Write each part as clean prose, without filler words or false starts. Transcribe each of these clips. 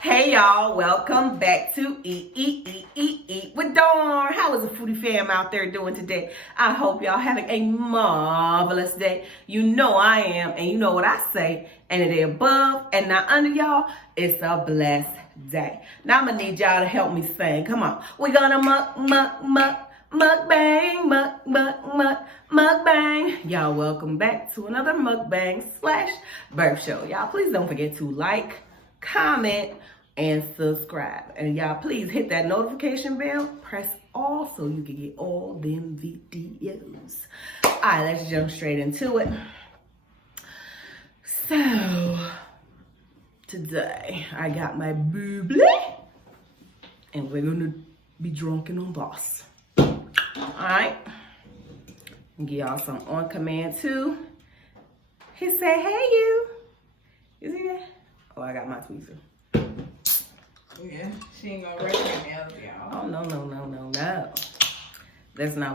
Hey y'all, welcome back to Eat with Dawn. How is the foodie fam out there doing today? I hope y'all having a marvelous day. You know I am, and you know what I say, and it above and not under y'all, it's a blessed day. Now I'm gonna need y'all to help me sing. Come on. We're gonna mukbang. Y'all welcome back to another mukbang / burp show. Y'all please don't forget to like, comment, and subscribe. And y'all please hit that notification bell. Press all so you can get all them videos. All right, let's jump straight into it. So, today I got my bubbly. And we're gonna be drunken on boss. Alright. Give y'all some on command too. He said, hey you. You see that? Oh, I got my tweezer. Yeah, she ain't gonna recognize y'all. Oh, no.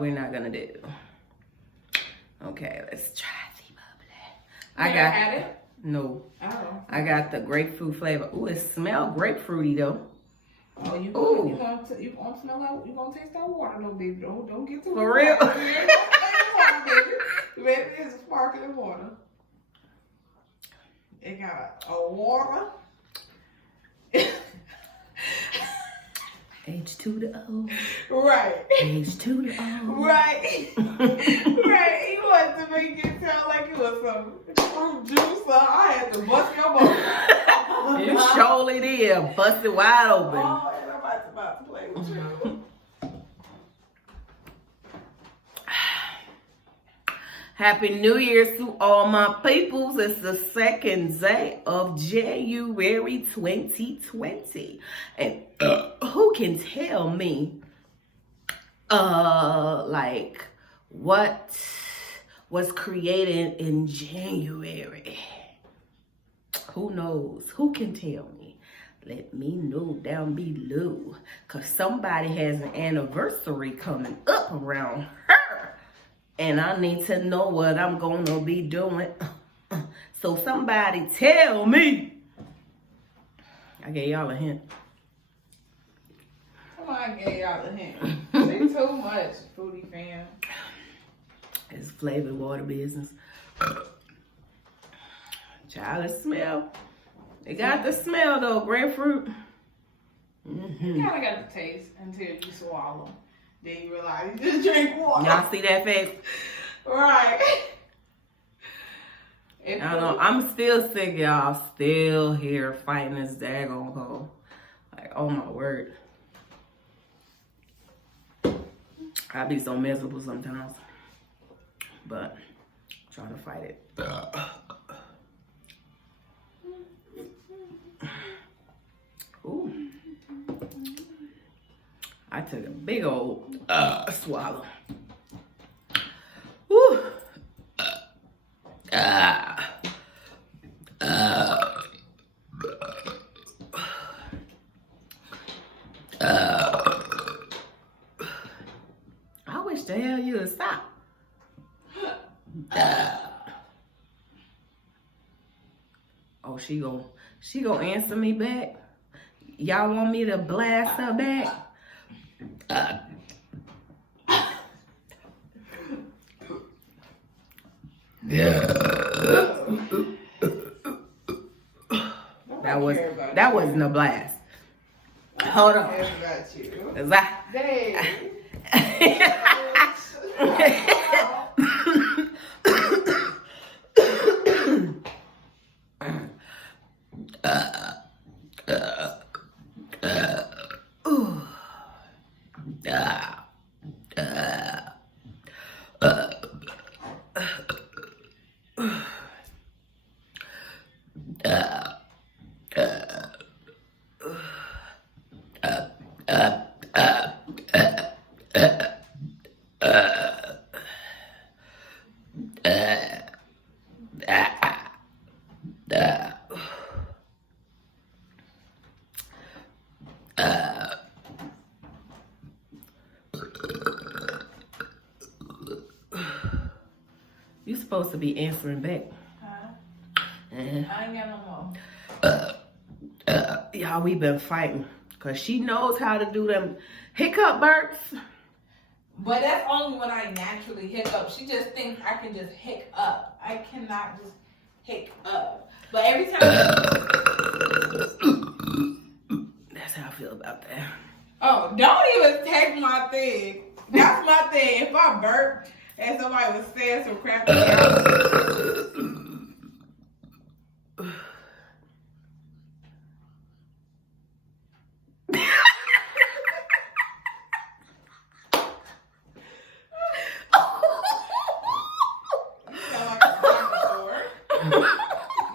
We're not gonna do. Okay, let's try the bubbly. You had it? No. Oh. I got the grapefruit flavor. Ooh, it smells grapefruity though. Oh, you gonna smell that? You gonna taste that water, little baby? Don't get too. For real? Maybe it's sparkling water. It got a water. H to the O. Right. H to the O. Right. Right. He wanted to make it sound like it was some fruit juice, so I had to bust your bubble. You surely did. Bust it wide open. Oh, and I'm about to play with you. Happy New Year's to all my peoples. It's the 2nd day of January 2020. And who can tell me, like, what was created in January? Who knows? Who can tell me? Let me know down below. Because somebody has an anniversary coming up around her. And I need to know what I'm going to be doing. So somebody tell me. I gave y'all a hint. Come on, I gave y'all a hint. Say too much, foodie fam. It's flavored water business. Child, it smell. It got the smell though, grapefruit. You kind of got the taste until you swallow. Then you realize you just drink water. Y'all see that face? Right. I don't know. I'm still sick, y'all. Still here fighting this daggone cold. Like, oh my word. I be so miserable sometimes. But I'm trying to fight it. Ooh. I took a big old swallow. Woo. I wish the hell you would stop. Oh, she gonna answer me back? Y'all want me to blast her back? That wasn't a blast. Hold on. Is that? You supposed to be answering back. Huh? I ain't got no more. Y'all, we been fighting. Because she knows how to do them hiccup burps. But that's only when I naturally hiccup. She just thinks I can just hiccup. I cannot just hiccup. But every time... That's how I feel about that. Oh, don't even take my thing. That's my thing. If I burp and somebody was saying some crap to me,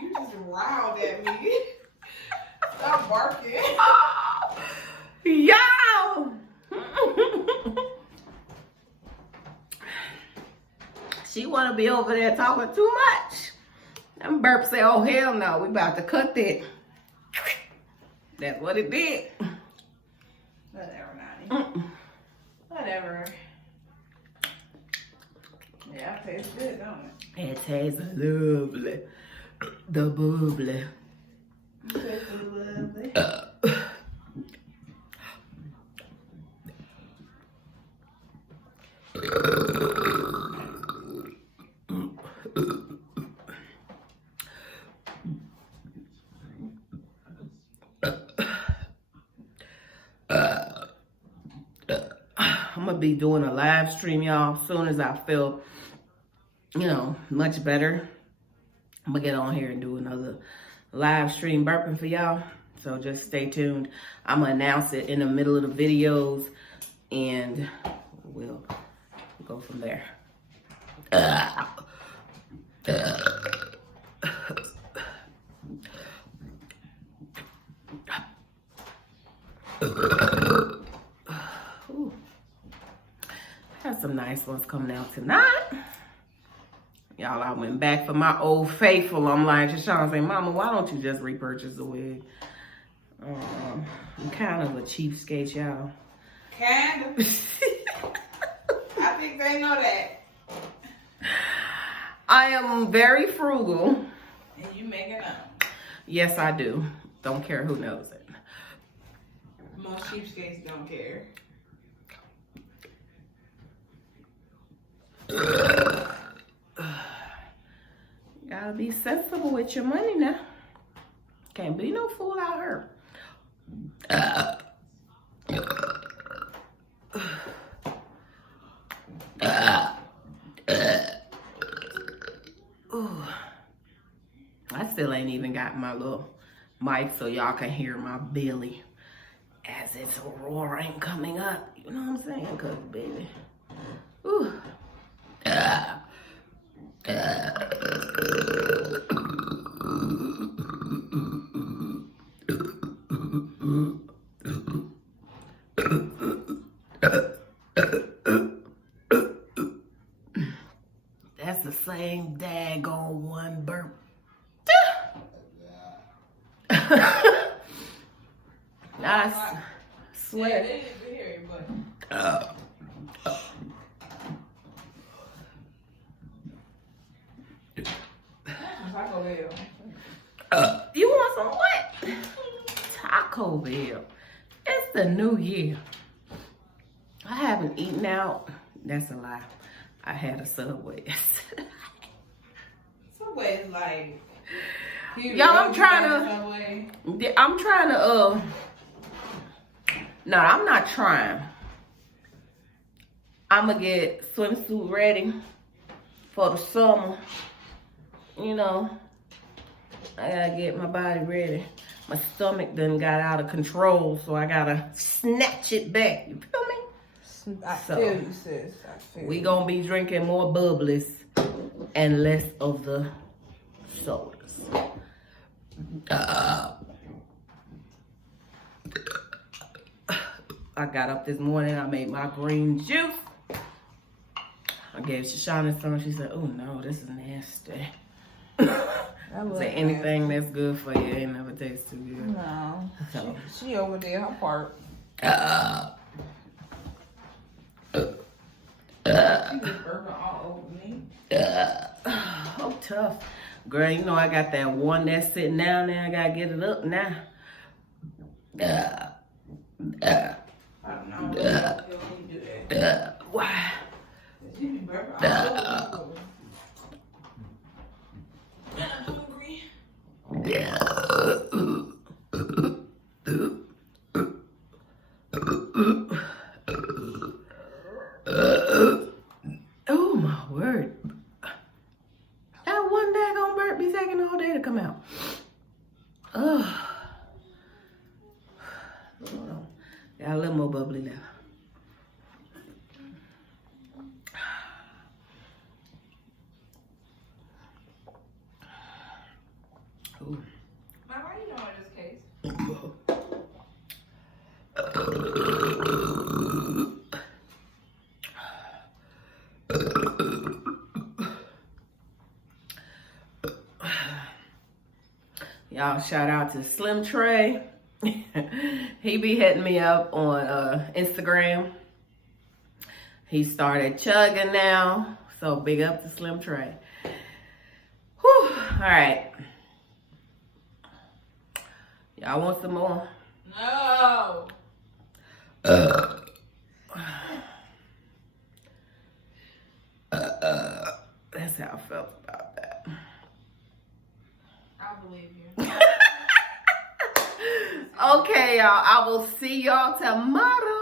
you just riled at me. Stop barking. Yo! She wanna be over there talking too much. Them burps say, oh hell no, we about to cut that. That's what it did. Whatever, Nani. Whatever. Yeah, it tastes good, don't it? It tastes lovely. The bubbly. It tastes lovely. I'm gonna be doing a live stream, y'all, as soon as I feel, you know, much better. I'm gonna get on here and do another live stream burping for y'all. So just stay tuned. I'm gonna announce it in the middle of the videos and we'll go from there. Ooh. Have some nice ones coming out tonight. Y'all, I went back for my old faithful. I'm like, Shashawn say, Mama, why don't you just repurchase a wig? I'm kind of a cheapskate, y'all. Kind of. I think they know that. I am very frugal. And you make it up. Yes, I do. Don't care who knows it. Most cheapskates don't care. Gotta be sensible with your money now. Can't be no fool out here. I still ain't even got my little mic so y'all can hear my belly as it's roaring coming up. You know what I'm saying? Cause baby. Ooh. That's the same daggone one burp. I swear. Yeah, they need to hear you, but... Taco Bell. You want some what? Taco Bell. It's the new year. I haven't eaten out. That's a lie. I had a Subway. Subway is like... Y'all, I'm trying to, no, I'm not trying. I'm gonna get swimsuit ready for the summer. You know, I gotta get my body ready. My stomach done got out of control, so I gotta snatch it back. You feel me? I feel you, sis. I feel we gonna be drinking more bubblies and less of the sodas. I got up this morning, I made my green juice. I gave Shashauna some, she said, oh no, this is nasty. Say anything that's good for you ain't never tastes too good. No, So. she over there, her part. She just burping all over me. I'm tough. Girl, you know I got that one that's sitting down there. I gotta get it up now. I don't know. When you do that. Why? You be burping all over. I'm hungry. Oh my word. That one daggone burp be taking all day to come out. Ugh. Hold on. Got a little more bubbly left. Ooh. Mom, why you know this case? Y'all shout out to Slim Trey. He be hitting me up on Instagram. He started chugging now. So big up to Slim Trey. Whew. All right. Y'all want some more? No. That's how I felt about that. I believe you. Okay, y'all. I will see y'all tomorrow.